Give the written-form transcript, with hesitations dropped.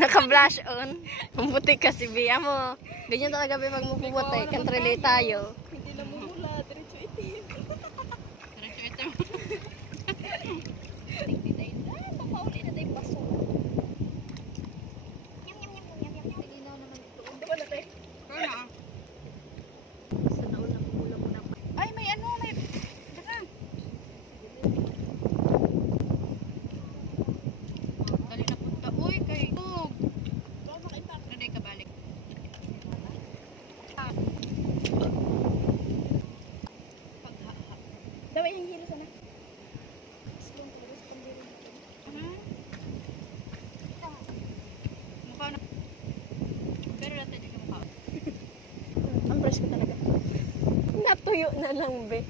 Naka-blush on. Mabuti kasi, Bia mo. Ganyan talaga, Bia, pag mapuputi. Kantrelay tayo. Hindi na mumula. Diretso itim. Diretso ito. Hindi na yun. Ay, mapauli na tayo paso. Nyam, nyam, nyam, nyam, nyam. Nilinaw naman ito. Diba na tayo? Kaya na. Sa naon na pumula mo na. Ay, may ano, may... Tara. Dali na punta. Uy, kay Tug. Dali ka balik. Dawai yung hilo sana. Mukha na. Pero natin hindi ka mukha. Ang brush ko talaga. Natuyo na lang, be.